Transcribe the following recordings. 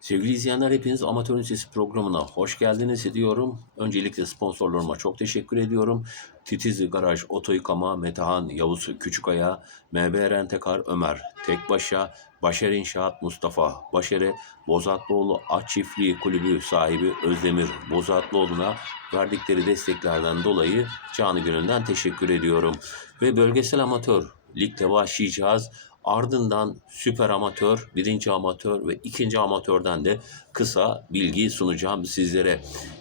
Sevgili izleyenler hepiniz Amatörün Sesi programına hoş geldiniz diyorum. Öncelikle sponsorlarıma çok teşekkür ediyorum. Titiz Garaj Oto Yıkama, Metehan Yavuz Küçükaya, MB Rentekar Ömer Tekbaş'a, Başer İnşaat Mustafa Başer'e, Bozatlıoğlu At Çiftliği Kulübü sahibi Özdemir Bozatlıoğlu'na verdikleri desteklerden dolayı canı gönülden teşekkür ediyorum. Ve bölgesel amatör ligde başlayacağız. Ardından süper amatör, birinci amatör ve ikinci amatörden de kısa bilgi sunacağım sizlere.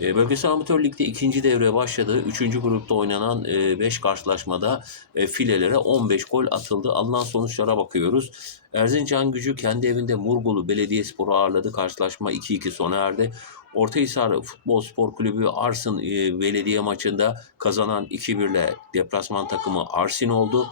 E, bölgesel amatör ligde ikinci devreye başladı. Üçüncü grupta oynanan 5 karşılaşmada e, filelere 15 gol atıldı. Alınan sonuçlara bakıyoruz. Erzincan gücü kendi evinde Murgulu Belediyespor'u ağırladı. Karşılaşma 2-2 sona erdi. Ortahisar Futbol Spor Kulübü Arsın e, Belediye maçında kazanan 2-1 ile deplasman takımı Arsin oldu.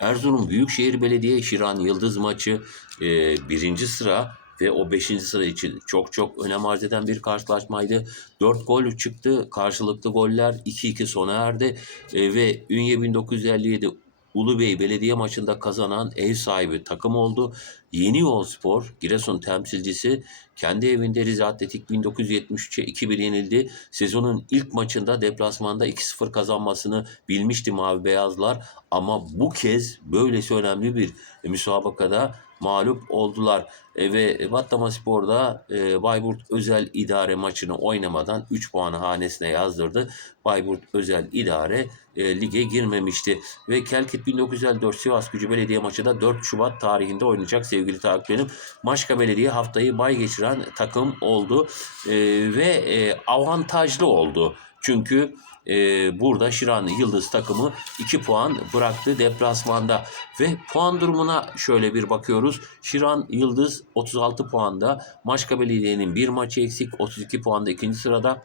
Erzurum Büyükşehir Belediye Şiran Yıldız maçı e, birinci sıra ve o beşinci sıra için çok çok önem arz eden bir karşılaşmaydı. Dört gol çıktı. Karşılıklı goller 2-2 sona erdi. E, ve Ünye 1957 Ulubey Belediye maçında kazanan ev sahibi takım oldu. Yeni Yol Spor, Giresun temsilcisi kendi evinde Rize Atletik 1973'e 2-1 yenildi. Sezonun ilk maçında deplasmanda 2-0 kazanmasını bilmişti Mavi Beyazlar ama bu kez böylesi önemli bir müsabakada mağlup oldular. E, ve Batlama Spor'da e, Bayburt Özel İdare maçını oynamadan 3 puanı hanesine yazdırdı. Bayburt Özel İdare e, lige girmemişti. Ve Kelkit 1954 Sivas Gücü Belediye maçı da 4 Şubat tarihinde oynayacak sevgili takipçilerim. Maşka Belediye haftayı bay geçiren takım oldu e, ve e, avantajlı oldu. Çünkü e, burada Şiran Yıldız takımı 2 puan bıraktı deplasmanda ve puan durumuna şöyle bir bakıyoruz. Şiran Yıldız 36 puanda, Maşka Belediye'nin bir maçı eksik 32 puanda ikinci sırada.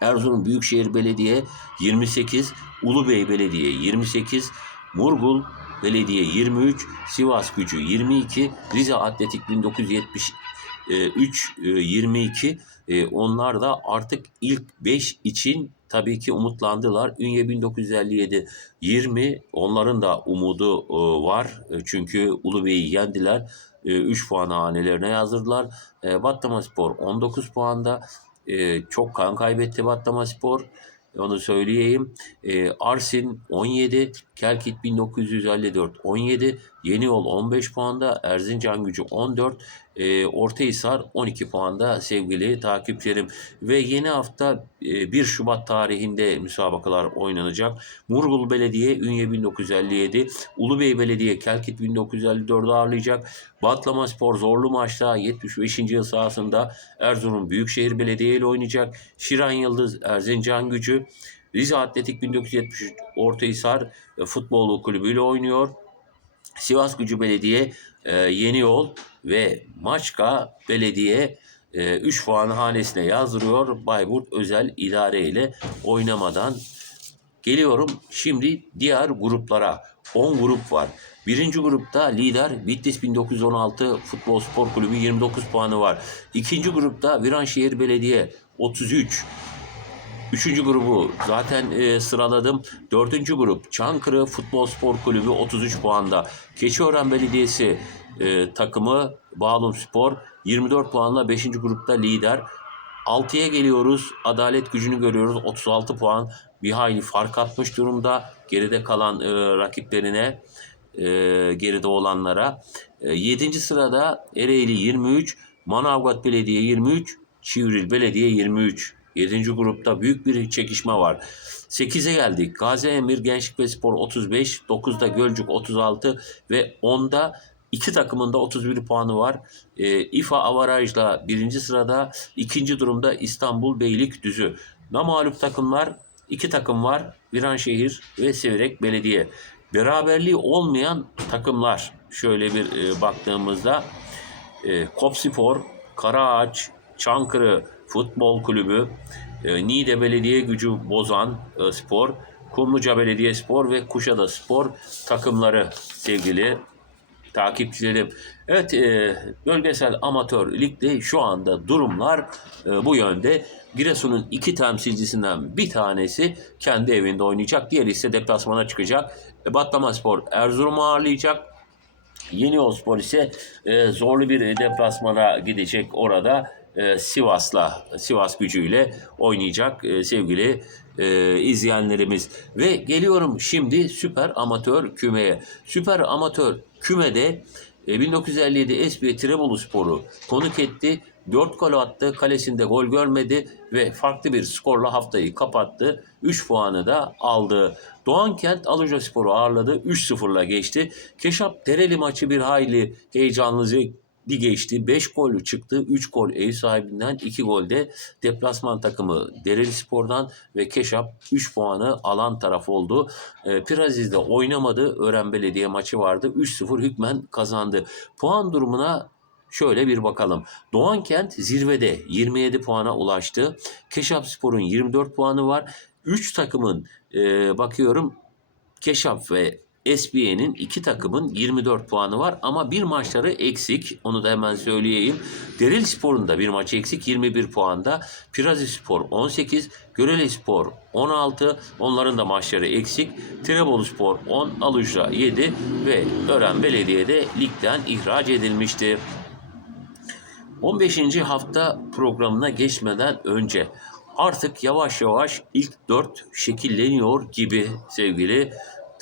Erzurum Büyükşehir Belediye 28, Ulubey Belediye 28, Murgul Belediye 23, Sivas Gücü 22, Rize Atletik 1973 e, 22. E, onlar da artık ilk 5 için tabii ki umutlandılar. Ünye 1957 20 onların da umudu e, var. E, Çünkü Ulubey'i yendiler. 3 puan hanelerine yazdırdılar. E, Batlama Spor 19 puanda. E, Çok kan kaybetti Batlama Spor. Onu söyleyeyim. E, Arsin 17, Kelkit 1954 17, Yeni Yol 15 puanda, Erzincan Gücü 14, e, Ortahisar 12 puanda sevgili takipçilerim. Ve yeni hafta e, 1 Şubat tarihinde müsabakalar oynanacak. Murgul Belediye Ünye 1957, Ulubey Belediye Kelkit 1954'ü ağırlayacak. Batlama Spor zorlu maçta 75. yıl sahasında Erzurum Büyükşehir Belediye ile oynayacak. Şiran Yıldız Erzincan Gücü, Rize Atletik 1973 Ortahisar e, Futbol Kulübü ile oynuyor. Sivas Gücü Belediye e, Yeni Yol ve Maçka Belediye 3 puanı hanesine yazdırıyor. Bayburt özel idare ile oynamadan geliyorum. Şimdi diğer gruplara 10 grup var. Birinci grupta lider Bitlis 1916 Futbol Spor Kulübü 29 puanı var. İkinci grupta Viranşehir Belediye 33, Üçüncü grubu zaten e, sıraladım. Dördüncü grup Çankırı Futbol Spor Kulübü 33 puanda. Keçiören Belediyesi e, takımı Bağlum Spor 24 puanla 5. grupta lider. 6'ya geliyoruz. Adalet gücünü görüyoruz. 36 puan. Bir hayli fark atmış durumda. Geride kalan e, rakiplerine, e, geride olanlara. E, 7. sırada Ereğli 23, Manavgat Belediye 23, Çivril Belediye 23. 7. grupta büyük bir çekişme var. 8'e geldik. Gazi Emir Gençlik ve Spor 35, 9'da Gölcük 36 ve 10'da iki takımın da 31 puanı var. E, İFA avarajla birinci sırada, ikinci durumda İstanbul Beylikdüzü. Namalup takımlar iki takım var. Viranşehir ve Sivrek Belediye. Beraberliği olmayan takımlar şöyle bir e, baktığımızda e, Kopspor, Karaağaç, Çankırı Futbol Kulübü, e, Niğde Belediye Gücü Bozan e, Spor, Kumluca Belediye Spor ve Kuşada Spor takımları sevgili takipçilerim. Evet e, bölgesel amatör ligde şu anda durumlar e, bu yönde. Giresun'un iki temsilcisinden bir tanesi kendi evinde oynayacak. Diğeri ise deplasmana çıkacak. E, Batlama Spor Erzurum'u ağırlayacak. Yeniolspor ise e, zorlu bir deplasmana gidecek orada e, Sivas'la Sivas gücüyle oynayacak e, sevgili e, izleyenlerimiz ve geliyorum şimdi süper amatör kümeye süper amatör kümede e, 1957 SB Tirebolu Sporu konuk etti. 4 gol attı. Kalesinde gol görmedi ve farklı bir skorla haftayı kapattı. 3 puanı da aldı. Doğankent Aluca Sporu ağırladı. 3-0'la geçti. Keşap Dereli maçı bir hayli heyecanlı zevkli geçti. 5 golü çıktı. 3 gol ev sahibinden 2 gol de deplasman takımı Dereli Spor'dan ve Keşap 3 puanı alan taraf oldu. E, Piraziz'de oynamadı. Ören Belediye maçı vardı. 3-0 hükmen kazandı. Puan durumuna Şöyle bir bakalım. Doğan Kent zirvede 27 puana ulaştı. Keşap Spor'un 24 puanı var. 3 takımın e, bakıyorum Keşap ve SBA'nin iki takımın 24 puanı var ama bir maçları eksik. Onu da hemen söyleyeyim. Deril Spor'un da bir maç eksik 21 puanda. Pirazi Spor 18, Görele Spor 16. Onların da maçları eksik. Tirebolu Spor 10, Aluca 7 ve Ören Belediye de ligden ihraç edilmişti. 15. hafta programına geçmeden önce artık yavaş yavaş ilk 4 şekilleniyor gibi sevgili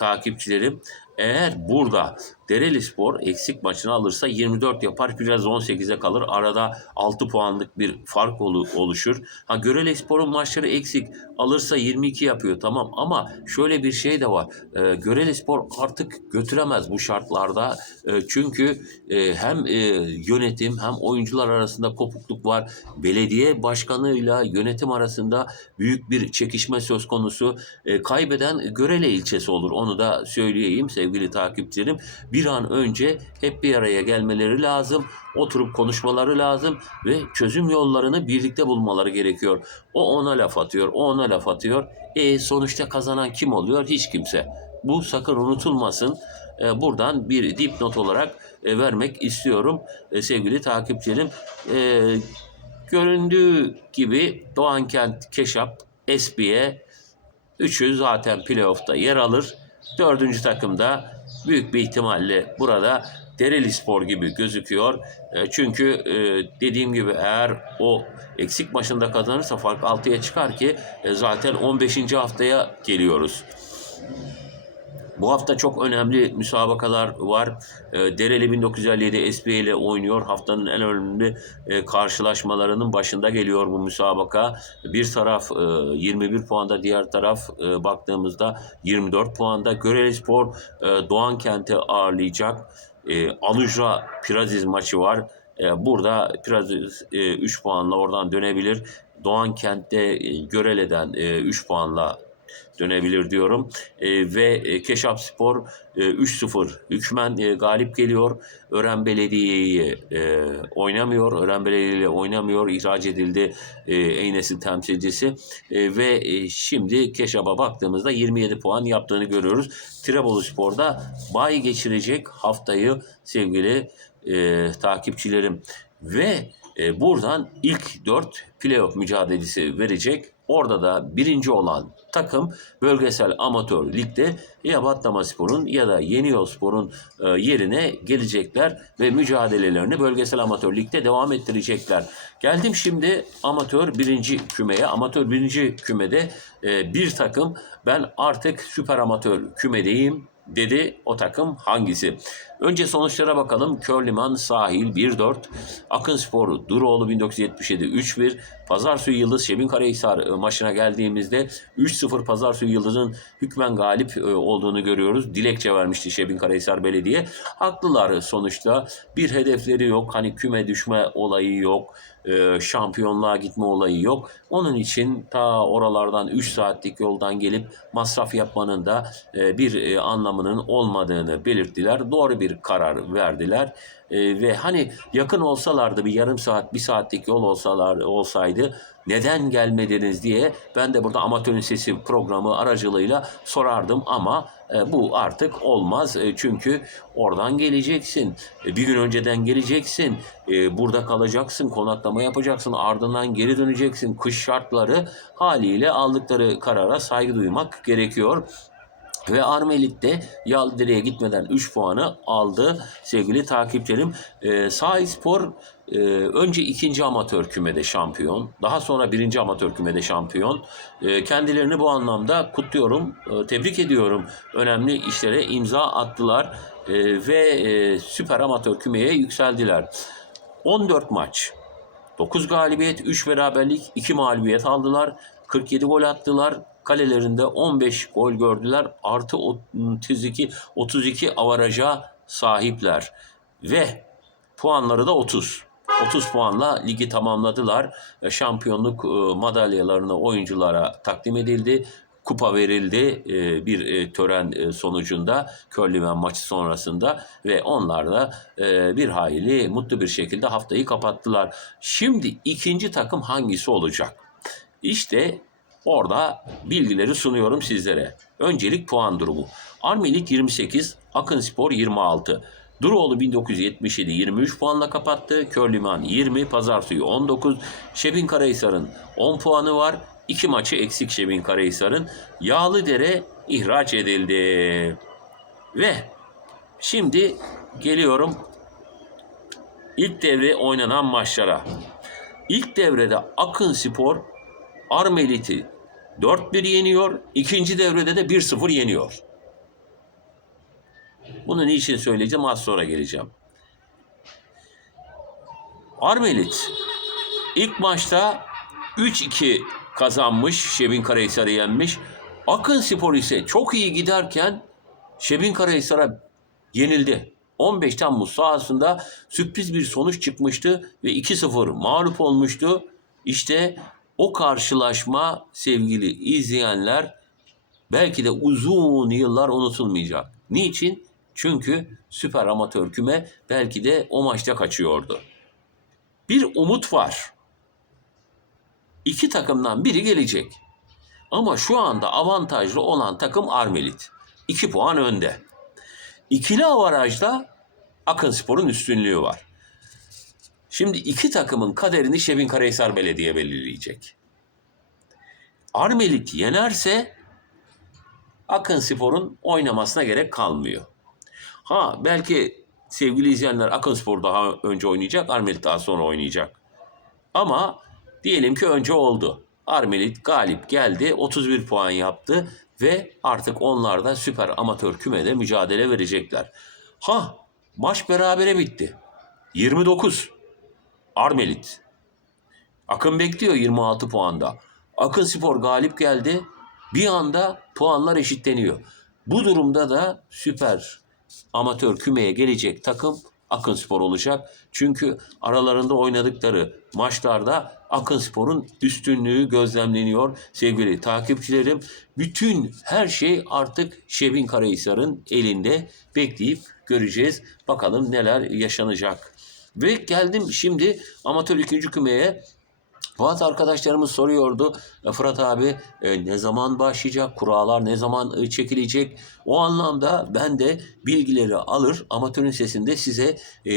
takipçilerim. Eğer burada Dereli Spor eksik maçını alırsa 24 yapar. Biraz 18'e kalır. Arada 6 puanlık bir fark olu- oluşur. Ha Görele Spor'un maçları eksik. Alırsa 22 yapıyor tamam ama şöyle bir şey de var. Ee, Görele Spor artık götüremez bu şartlarda. Ee, çünkü e, hem e, yönetim hem oyuncular arasında kopukluk var. Belediye başkanıyla yönetim arasında büyük bir çekişme söz konusu. E, kaybeden Görele ilçesi olur. Onu da söyleyeyim sevgili takipçilerim. Bir an önce hep bir araya gelmeleri lazım. Oturup konuşmaları lazım ve çözüm yollarını birlikte bulmaları gerekiyor. O ona laf atıyor, o ona laf atıyor. E sonuçta kazanan kim oluyor? Hiç kimse. Bu sakın unutulmasın. E, buradan bir dipnot olarak e, vermek istiyorum e, sevgili takipçilerim. E, göründüğü gibi Doğankent, Keşap, Esbiye üçü zaten playoff'ta yer alır. Dördüncü takımda büyük bir ihtimalle burada Dereli Spor gibi gözüküyor. E, Çünkü e, dediğim gibi eğer o eksik maçında kazanırsa fark 6'ya çıkar ki e, zaten 15. haftaya geliyoruz. Bu hafta çok önemli müsabakalar var. E, Dereli 1957 SB ile oynuyor. Haftanın en önemli e, karşılaşmalarının başında geliyor bu müsabaka. Bir taraf e, 21 puanda, diğer taraf e, baktığımızda 24 puanda. Göreli Spor e, Doğan Kent'i ağırlayacak. E, Piraziz maçı var. E, burada Piraziz e, 3 puanla oradan dönebilir. Doğan Kent'te Görele'den e, 3 puanla dönebilir diyorum. E, ve e, Keşap Spor e, 3-0 hükmen e, galip geliyor. Ören Belediye'yi e, oynamıyor. Ören Belediye oynamıyor. İhraç edildi e, Eynes'in temsilcisi. E, ve e, şimdi Keşap'a baktığımızda 27 puan yaptığını görüyoruz. Tirebolu Spor'da bay geçirecek haftayı sevgili e, takipçilerim. Ve e, buradan ilk 4 playoff mücadelesi verecek. Orada da birinci olan takım bölgesel amatör ligde ya Batlamaspor'un ya da Yeniyolspor'un e, yerine gelecekler ve mücadelelerini bölgesel amatör ligde devam ettirecekler. Geldim şimdi amatör birinci kümeye. Amatör birinci kümede e, bir takım ben artık süper amatör kümedeyim dedi o takım hangisi? Önce sonuçlara bakalım. Körliman sahil 1-4. Akınspor Duroğlu 1977 3-1. Pazarsuyu Yıldız Şebin Karahisar e, maçına geldiğimizde 3-0 Pazarsuyu Yıldız'ın hükmen galip e, olduğunu görüyoruz. Dilekçe vermişti Şebin Karahisar Belediye. Haklılar sonuçta. Bir hedefleri yok. Hani küme düşme olayı yok. E, Şampiyonluğa gitme olayı yok. Onun için ta oralardan 3 saatlik yoldan gelip masraf yapmanın da bir anlamının olmadığını belirttiler. Doğru bir karar verdiler. E, ve hani yakın olsalardı bir yarım saat, bir saatlik yol olsalar olsaydı neden gelmediniz? diye ben de burada amatörün sesi programı aracılığıyla sorardım. Ama e, bu artık olmaz. E, çünkü oradan geleceksin. E, bir gün önceden geleceksin. E, burada kalacaksın konaklama yapacaksın ardından geri döneceksin. Kış şartları haliyle aldıkları karara saygı duymak gerekiyor. Ve Armelit de Yaldire'ye gitmeden 3 puanı aldı sevgili takipçilerim. Ee, Sahi Spor e, önce ikinci amatör kümede şampiyon, daha sonra birinci amatör kümede şampiyon. Ee, kendilerini bu anlamda kutluyorum, e, tebrik ediyorum. Önemli işlere imza attılar e, ve e, süper amatör kümeye yükseldiler. 14 maç, 9 galibiyet, 3 beraberlik, 2 mağlubiyet aldılar. 47 gol attılar. Kalelerinde 15 gol gördüler. Artı 32, 32 avaraja sahipler. Ve puanları da 30. 30 puanla ligi tamamladılar. E, Şampiyonluk e, madalyalarını oyunculara takdim edildi. Kupa verildi e, bir tören sonucunda Körlimen maçı sonrasında ve onlar da bir hayli mutlu bir şekilde haftayı kapattılar. Şimdi ikinci takım hangisi olacak? İşte orada bilgileri sunuyorum sizlere. Öncelik puan durumu. Armelik 28, Akınspor 26. Duroğlu 1977 23 puanla kapattı. Körliman 20, Pazarsuyu 19. Şebin Karahisar'ın 10 puanı var. 2 maçı eksik Şebin Karahisar'ın. Yağlıdere ihraç edildi. Ve şimdi geliyorum ilk devre oynanan maçlara. İlk devrede Akın Spor Armelit'i 4-1 yeniyor. İkinci devrede de 1-0 yeniyor. Bunu niçin söyleyeceğim az sonra geleceğim. Armelit ilk maçta 3-2 kazanmış. Şebin Karahisar'ı yenmiş. Akın Spor ise çok iyi giderken Şebin Karahisar'a yenildi. 15 Temmuz sahasında sürpriz bir sonuç çıkmıştı ve 2-0 mağlup olmuştu. İşte o karşılaşma sevgili izleyenler belki de uzun yıllar unutulmayacak. Niçin? Çünkü süper amatör küme belki de o maçta kaçıyordu. Bir umut var. İki takımdan biri gelecek. Ama şu anda avantajlı olan takım Armelit. 2 puan önde. İkili avarajda Akınspor'un üstünlüğü var. Şimdi iki takımın kaderini Şebin Karahisar Belediye belirleyecek. Armelit yenerse Akınspor'un oynamasına gerek kalmıyor. Ha belki sevgili izleyenler Akınspor daha önce oynayacak, Armelit daha sonra oynayacak. Ama diyelim ki önce oldu. Armelit galip geldi, 31 puan yaptı ve artık onlar da süper amatör kümede mücadele verecekler. Ha maç berabere bitti. 29. Armelit. Akın bekliyor 26 puanda. Akın Spor galip geldi. Bir anda puanlar eşitleniyor. Bu durumda da süper amatör kümeye gelecek takım Akın Spor olacak. Çünkü aralarında oynadıkları maçlarda Akın Spor'un üstünlüğü gözlemleniyor. Sevgili takipçilerim, bütün her şey artık Şebin Karahisar'ın elinde bekleyip göreceğiz. Bakalım neler yaşanacak. Ve geldim şimdi amatör ikinci kümeye. Fuat arkadaşlarımız soruyordu. "E, Fırat abi e, ne zaman başlayacak? Kurallar ne zaman e, çekilecek? O anlamda ben de bilgileri alır amatörün sesinde size e,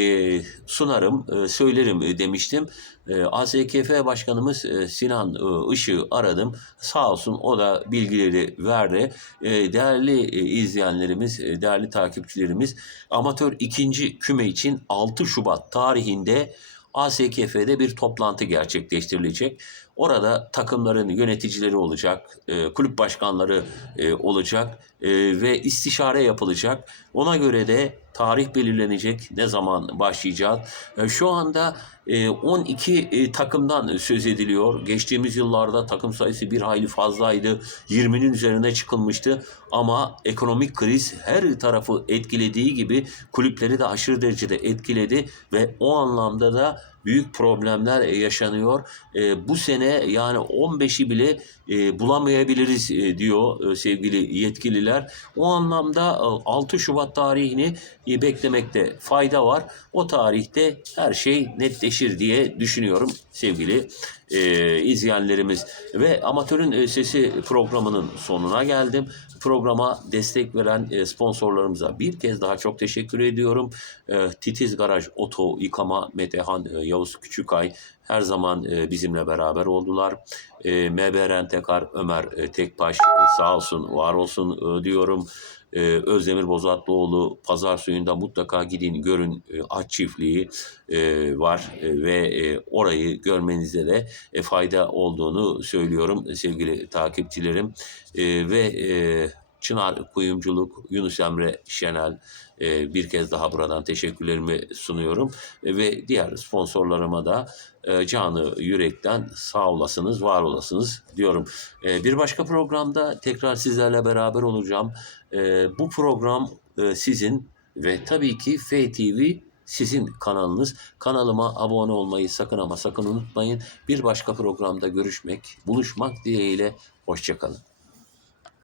sunarım, e, söylerim e, demiştim. E, ASKF Başkanımız e, Sinan e, Işık'ı aradım. Sağ olsun o da bilgileri verdi. E, değerli e, izleyenlerimiz, e, değerli takipçilerimiz amatör ikinci küme için 6 Şubat tarihinde ASKF'de bir toplantı gerçekleştirilecek. Orada takımların yöneticileri olacak, e, kulüp başkanları e, olacak e, ve istişare yapılacak. Ona göre de tarih belirlenecek, ne zaman başlayacağız. E, şu anda e, 12 e, takımdan söz ediliyor. Geçtiğimiz yıllarda takım sayısı bir hayli fazlaydı. 20'nin üzerine çıkılmıştı. Ama ekonomik kriz her tarafı etkilediği gibi kulüpleri de aşırı derecede etkiledi ve o anlamda da büyük problemler e, yaşanıyor. E, bu sene yani 15'i bile e, bulamayabiliriz diyor sevgili yetkililer. O anlamda e, 6 Şubat tarihini beklemekte fayda var. O tarihte her şey netleşir diye düşünüyorum sevgili izleyenlerimiz. Ve Amatörün Sesi programının sonuna geldim. Programa destek veren e, sponsorlarımıza bir kez daha çok teşekkür ediyorum. E, Titiz Garaj Oto Yıkama Metehan e, Yavuz Küçükay her zaman bizimle beraber oldular. MB Rentekar Ömer Tekbaş sağ olsun, var olsun diyorum. E, Özdemir Bozatlıoğlu pazar suyunda mutlaka gidin görün e, at çiftliği e, var e, ve e, orayı görmenize de fayda olduğunu söylüyorum sevgili takipçilerim. Ve Çınar Kuyumculuk, Yunus Emre Şenel e, bir kez daha buradan teşekkürlerimi sunuyorum. E, ve diğer sponsorlarıma da e, canı yürekten sağ olasınız, var olasınız diyorum. E, bir başka programda tekrar sizlerle beraber olacağım. E, bu program e, sizin ve tabii ki FTV sizin kanalınız. Kanalıma abone olmayı sakın ama sakın unutmayın. Bir başka programda görüşmek, buluşmak dileğiyle. Hoşçakalın.